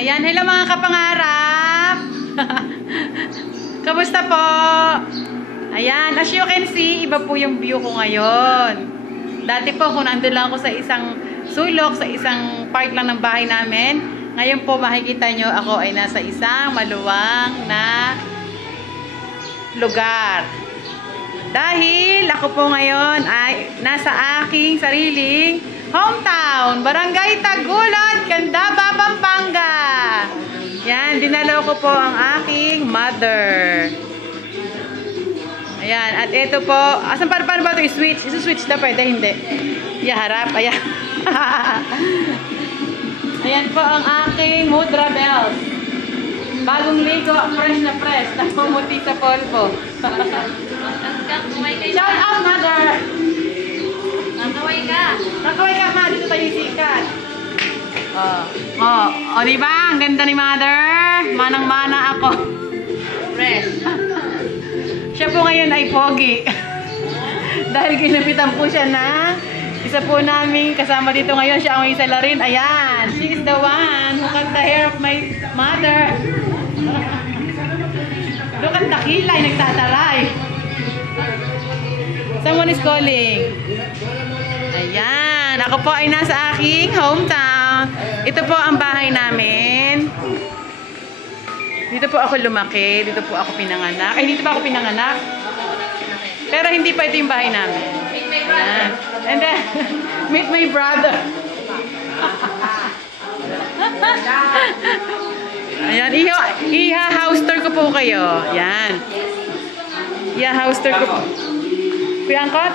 Ayan, hello mga kapangarap! Kamusta po? Ayan, as you can see, iba po yung view ko ngayon. Dati po, kung nandun lang ako sa isang sulok, sa isang part lang ng bahay namin, ngayon po makikita nyo, ako ay nasa isang maluwang na lugar. Dahil ako po ngayon ay nasa aking sariling hometown, Barangay Tagulod, Candaba, Pampanga. Yan, dinalaw ko po ang aking mother. Ayan, at ito po, asan paano ba ito i-switch? Isu-switch na pwede, hindi. Harap, ayan. Ayan po ang aking mudra bells. Bagong ligo, fresh na fresh, napumuti sa polvo. Shout out, mother! Nakaway ka! Nakaway ka, ma! Dito tayo sikat. O, diba? Ang ganda ni mother. Manang-mana ako. Fresh. Siya po ngayon ay pogi. Dahil ginapitan po siya na isa po namin kasama dito ngayon. Siya ang isa la rin. Ayan. She is the one who cut the hair of my mother. Look at the kilay. Nagtataray. Someone is calling. Ayan. Ako po ay nasa aking hometown. Ito po ang bahay namin. Dito po ako lumaki. Dito po ako pinanganak. Ay, dito pa ako pinanganak. Pero hindi pa ito yung bahay namin. Ayan. And then, meet my brother. Ayan. Iha-house tour ko po kayo. Ayan. Iha-house tour ko po. Kuya Angkot?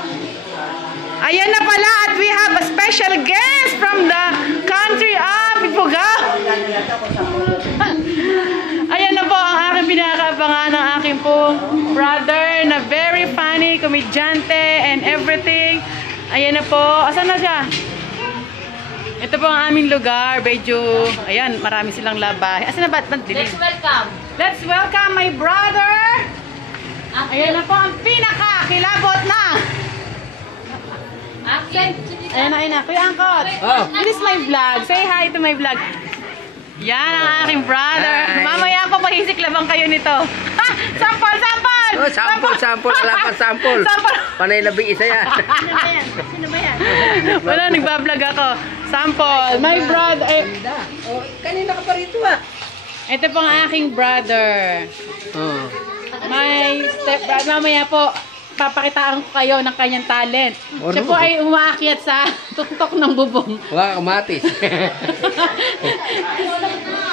Ayan na pala at we have a special guest from the country of Ifugao. Ayan na po ang aking pinakaabangan ng aking pong brother na very funny, komedyante and everything. Ayan na po. Asan na siya? Ito po ang aming lugar. Medyo, ayan, marami silang labay. Asan na ba? Let's welcome. Let's welcome my brother. Ayan na po ang pinaka-kilabot na. Ayan na. Kuya Angkot. This is my vlog. Say hi to my vlog. Yan ang aking brother. Hi. Mamaya po mahisik labang kayo nito. Ha! Sample! Oh, sample. Wala pa sample. Panay labing isa yan. Sino ba yan? Wala, nagbablog ako. Sample. My brother. Oh, kanina ka pa rito ah. Ito po ang aking brother. Oh. My stepbrother. Mamaya po, papakitaan ko kayo ng kanyang talent. Siya po ay umaakyat sa tuktok ng bubong. Wala kamatis.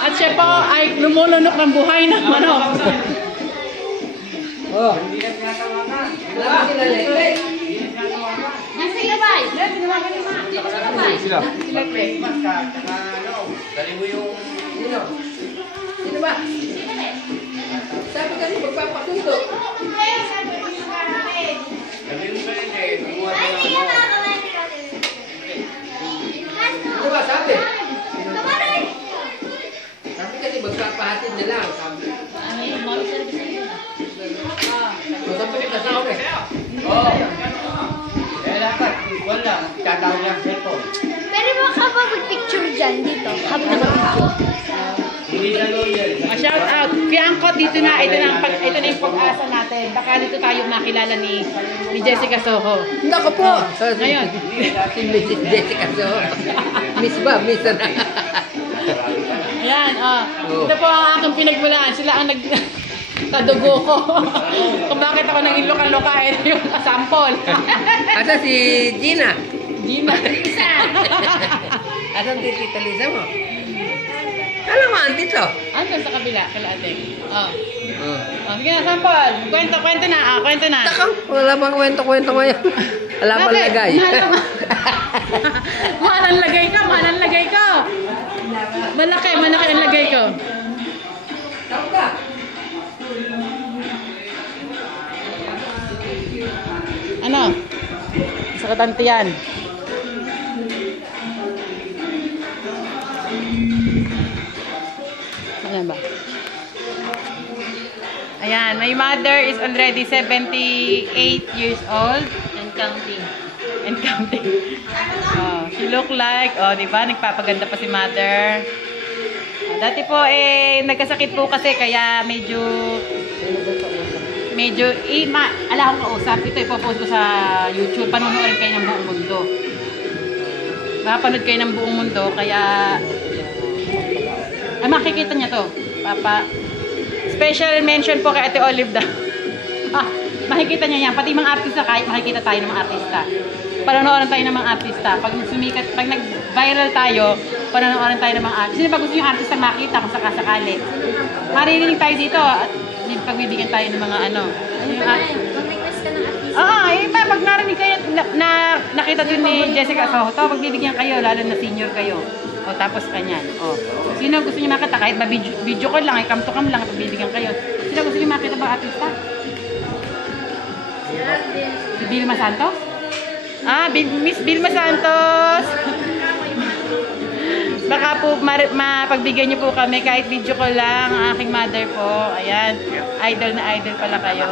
At siya po ay lumulunok ng buhay ng manok. Oh. Nasa ilabay. Dito sa labay. Dali mo yung... Sino ba? Sabi ka rin magpapakundo. Ano ba sabi? Sabi kasi magpapahatid na lang. Sabi. Sabi kasi ako eh. Oo. Eh dapat, wala. Tatawag niya ang cellphone. Pwede mo ka ba mag-picture dyan dito? Habang nag-picture. Shout out. Kuya Angkot, dito na. Ito na yung pag-asa natin. Baka dito tayo makilala ni Jessica Soho. Nako po. Ngayon. Si Mrs. Jessica Soho. Miss ba? Miss na. Ayan, ito po ang aking pinagmulaan. Sila ang nagtadugo ko. Kung bakit ako naging loka-loka, ito yung sample. Asa si Gina? Gina. Asa si Tita Lisa mo? Alam mo, dito. Andun sa kabila, kala ate. Oh. Sige na, sample. Kwento na. Kwento na. Takang, wala bang kwento-kwento ngayon. Wala pang lagay. Mahal ang lagay ko. Malaki ang lagay ko. Ano? Sa katantiyan. Ano ba? Ayan, my mother is already 78 years old. And counting. And counting. Oh, she look like, oh, di ba? Nagpapaganda pa si mother. Dati po nagkasakit po kasi kaya medyo ala akong kausap. Ito ipopost ko sa YouTube. Panunuorin kayo ng buong mundo. Mapanood kayo ng buong mundo kaya makikita niya to. Papa. Special mention po kay Ate Olive daw. Makikita niya yan. Pati mga artista kahit makikita tayo ng mga artista. Panonoodin tayo ng mga artista. Pag sumikat, pag nag-viral tayo, panonoodin tayo ng mga artista. Sino ba gusto yung artista makita kung sakasakali? Maririnig tayo dito at pagbibigyan tayo ng mga ano. Mag-request ka ng artista. Pag narinig kayo, nakita din ni Jessica Soto, pagbibigyan kayo, lalo na senior kayo. O tapos kanyan. O. Sino gusto niyo makita? Kahit ba video call lang, cam to cam lang, pagbibigyan kayo. Sino gusto niyo makita ba artista? Si Vilma Santos? Miss Vilma Santos! Baka po mapagbigyan niyo po kami kahit video call lang. Ang aking mother po. Ayan. Idol na idol pala kayo.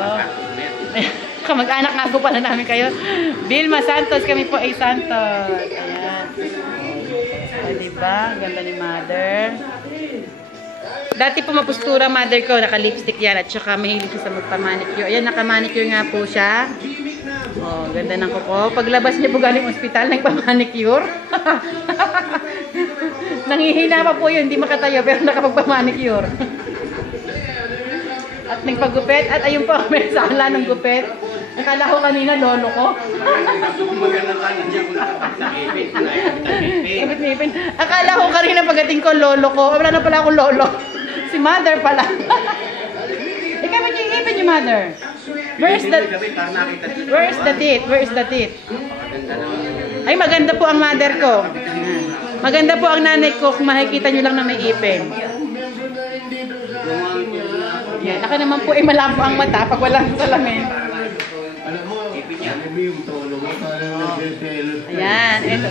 Kamag-anak nga po pala namin kayo. Vilma Santos, kami po ay Santos. Ayan. O, diba? Ganda ni mother. Dati po mapustura mother ko. Naka-lipstick yan. At saka mahilig siya sa magpa-manicure. Ayan, naka-manicure nga po siya. Oh, ganda ng kuko. Paglabas niya po galing ospital, nagpa-manicure. Nangihina pa po yun. Hindi makatayo pero nakapagpa-manicure. At nagpagupit. At ayun po, may sala ng gupit. Akala ko kanina lolo ko. Akala ko kanina pagdating ko lolo ko. Wala na pala akong lolo. Si mother pala. Ikaw ba't yung ipin yung mother? Where's the teeth? Where's the teeth? Ay, maganda po ang mother ko. Maganda po ang nanay ko kung makikita nyo lang na may ipin. Yan. Ako naman po ay malabo ang mata pag walang salamin. Ayan. Ito.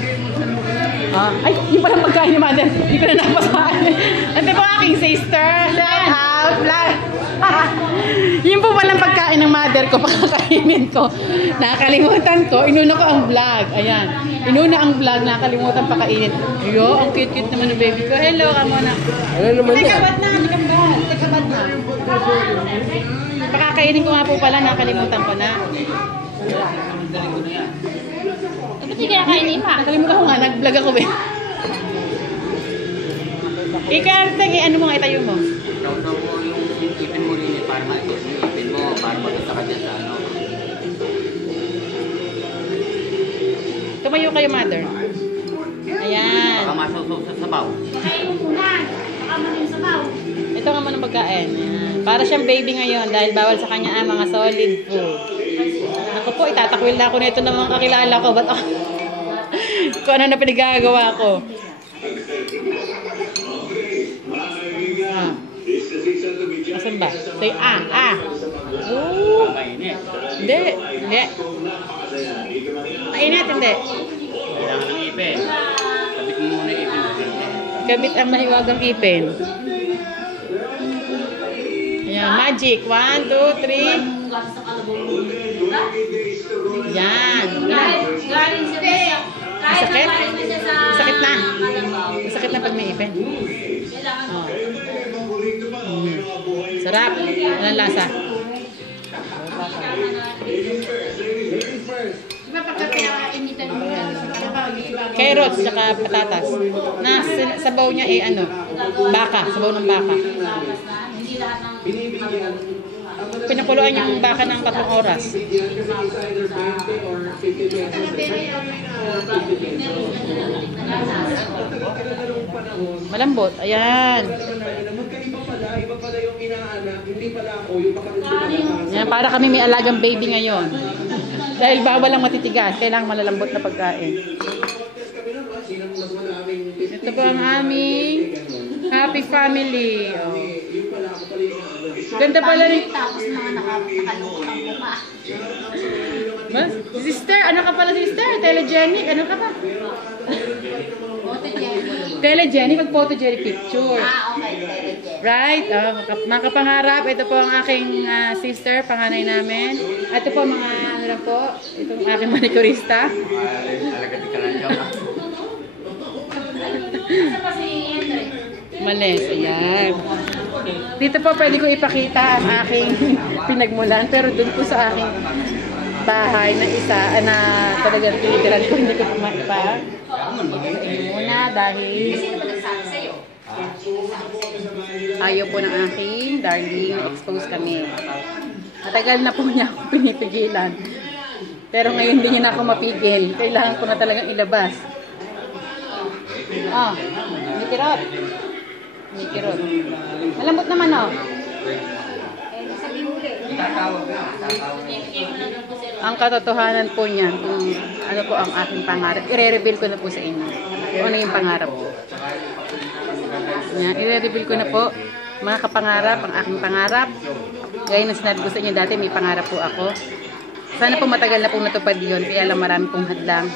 Ay, yung palang pagkain ni mother. Hindi ko na napasaan. Ito po aking sister. Shout out. Yung po palang pagkain ng mother ko. Pakakainin ko. Nakakalimutan ko. Inuna ko ang vlog. Ayan. Inuna ang vlog. Nakakalimutan pakainin. Yo, ang cute-cute naman ng baby ko. Hello, kamona. Ano naman yan? Tekabat na. Tekabat na. Pakakainin ko nga po pala. Nakakalimutan ko na. Ba't di kaya kainin pa? Nakalimutan ko nga, nag-vlog ako ba? Ikartag, ano mo nga itayo mo? Ikaw mo yung ipin mo rin para maikot yung ipin mo para maganda ka dyan sa ano. Tumayo kayo, mother. Ayan. Baka masaw-saw sa sabaw. Kain mo muna. Baka mo yung sabaw. Ito nga muna pagkain. Ayan. Para siyang baby ngayon dahil bawal sa kanya mga solid food. Ako po, itatakwil na ako nito ng mga kakilala ko. Ba't ako? Kung ano na pinagagawa ko. Asan ba? Say, Ooh. Hindi. Mainit, hindi. Kailangan ng ipin. Kabit mo muna ipin. Kabit ang mahiwagang ipin. Ayan, magic. 1, 2, 3. Yan. Galing siya. Kahit Sakit? na galing na siya sa... Sakit na. Kalabaw. Masakit na pag may ipin. Kailangan Oh. Sarap. Walang lasa. Diba pagka pinakainitan mo yan? Carrots, saka patatas. Na sabaw niya baka. Sabaw ng baka. Hindi lahat ng... Pinakuluan yung baka ng 3 oras. Malambot. Ayan. Yan, para kami may alagang baby ngayon. Dahil bawal ang matitigas, kailangan malalambot na pagkain. Ito po ang aming happy family. Oh. Ganda pala rin. Tapos mga nakalukot ang buka. Mas, sister, ano ka pala sister? Telegenic, ano ka pa? Telegenic, pag photogenic picture. Okay. Right? Mga kapangarap, ito po ang aking sister, panganay namin. Ito po mga, ano lang po, itong aking manicurista. Alagad ka lang dyan. Isa pa si Henry. Umalis, ayan. Dito po pwede ko ipakita ang aking pinagmulan, pero dun po sa aking bahay na isa na talagang tinitiran ko, hindi ko maipa. Muna dahil ayaw po ng aking darling na expose kami. Matagal na po niya ako pinipigilan. Pero ngayon hindi niya na ako mapigil. Kailangan ko na talagang ilabas. Oh, mikirot. Mikirot. Malambot naman oh. Ang katotohanan po niyan, kung ano po ang aking pangarap, i-reveal ko na po sa inyo. Kung ano yung pangarap ko. Yan, i-reveal ko na po mga kapangarap, ang aking pangarap. Gaya na sinabi ko sa inyo dati, may pangarap po ako. Sana po matagal na po natupad yun, kaya lang marami pong hadlang.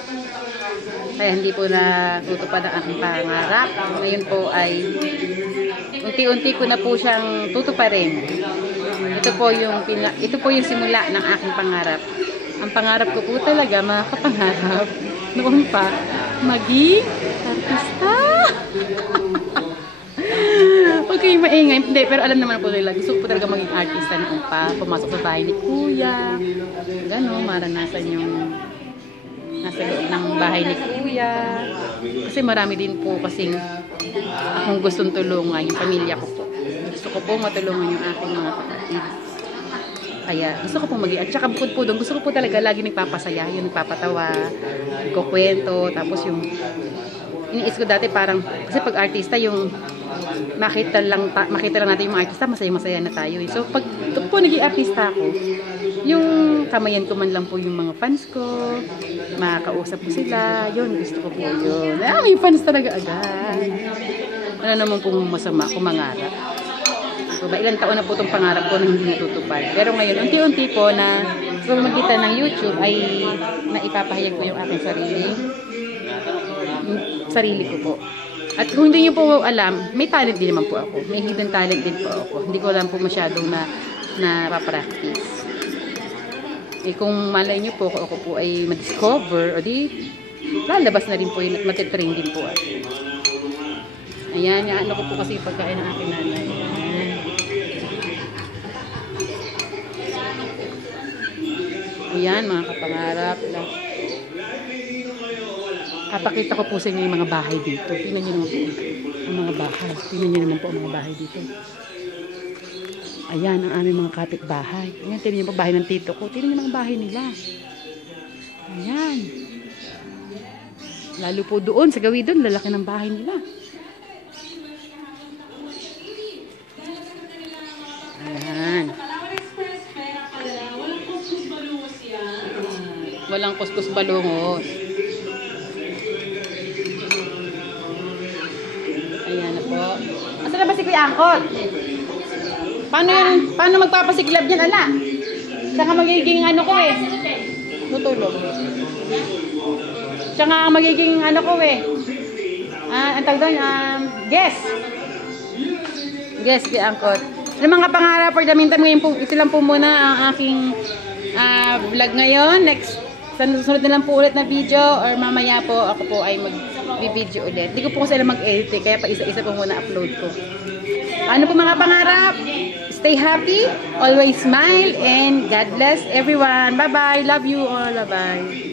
Kaya hindi po na tutupad ang aking pangarap. Ngayon po ay unti-unti ko na po siyang tutuparin. Ito po yung simula ng aking pangarap. Ang pangarap ko po talaga, mga kapangarap, noon pa, maging artista. Huwag kayong maingay. Hindi, pero alam naman po nila, gusto ko po talaga maging artista noon pa. Pumasok sa bahay ni Kuya. Gano'n, maranasan yung nasa loob ng bahay ni Kuya. Kasi marami din po kasing akong gustong tulungan, yung pamilya ko po. Gusto ko po matulungan yung aking mga kapatid. Kaya gusto ko po maging, at saka bukod po doon, gusto ko po talaga lagi nagpapasaya, yung nagpapatawa, nagkukwento, tapos yung iniis ko dati parang, kasi pag artista yung makita lang natin yung mga artista, masaya-masaya na tayo. So pag po naging artista ako, yung kamayan ko man lang po yung mga fans ko, makakausap ko sila, yun, gusto ko po yun. May fans talaga agad. Ano naman pong masama kung mangarap. So, ilang taon na po itong pangarap ko na hindi natutupad. Pero ngayon, unti-unti po na sa pamamagitan ng YouTube ay naipapahayag ko yung aking sarili ko po. At kung hindi niyo po alam, may talent din naman po ako. May hidden talent din po ako. Hindi ko alam po masyadong na-practice. Eh kung malay niyo po, ako po ay ma-discover, o di, lalabas na rin po yun at matitrain din po ako. Ayan, ano ko po kasi yung pagkain ng aking nanay. Ayan, mga kapangarap. Kapakita ko po sa inyo yung mga bahay dito. Tingnan nyo naman po ang mga bahay. Tingnan nyo naman po ang mga bahay dito. Ayan, ang aming mga kapitbahay. Ayan, tingnan nyo po bahay ng tito ko. Tingnan nyo mga bahay nila. Ayan. Lalo po doon, sa gawin doon, lalaki ng bahay nila. Ayan. Walang kuskus balungos. Ayan na po. Asa na ba si Kuya Angkot? Paano magpapasiklab yan, ala? Siya nga magiging ano ko eh. Tutulog. Siya nga magiging ano ko eh. Ang tawag doon, guess. Guess, Kuya Angkot. Yung mga pangarap for the meantime, ngayon po, ito lang po muna ang aking vlog ngayon. Next, sunod na lang po ulit na video or mamaya po ako po ay mag-video ulit. Hindi ko po kasi alam mag-edit kaya pa isa-isa po muna upload ko. Ano po mga pangarap? Stay happy, always smile, and God bless everyone. Bye-bye. Love you all. Bye-bye.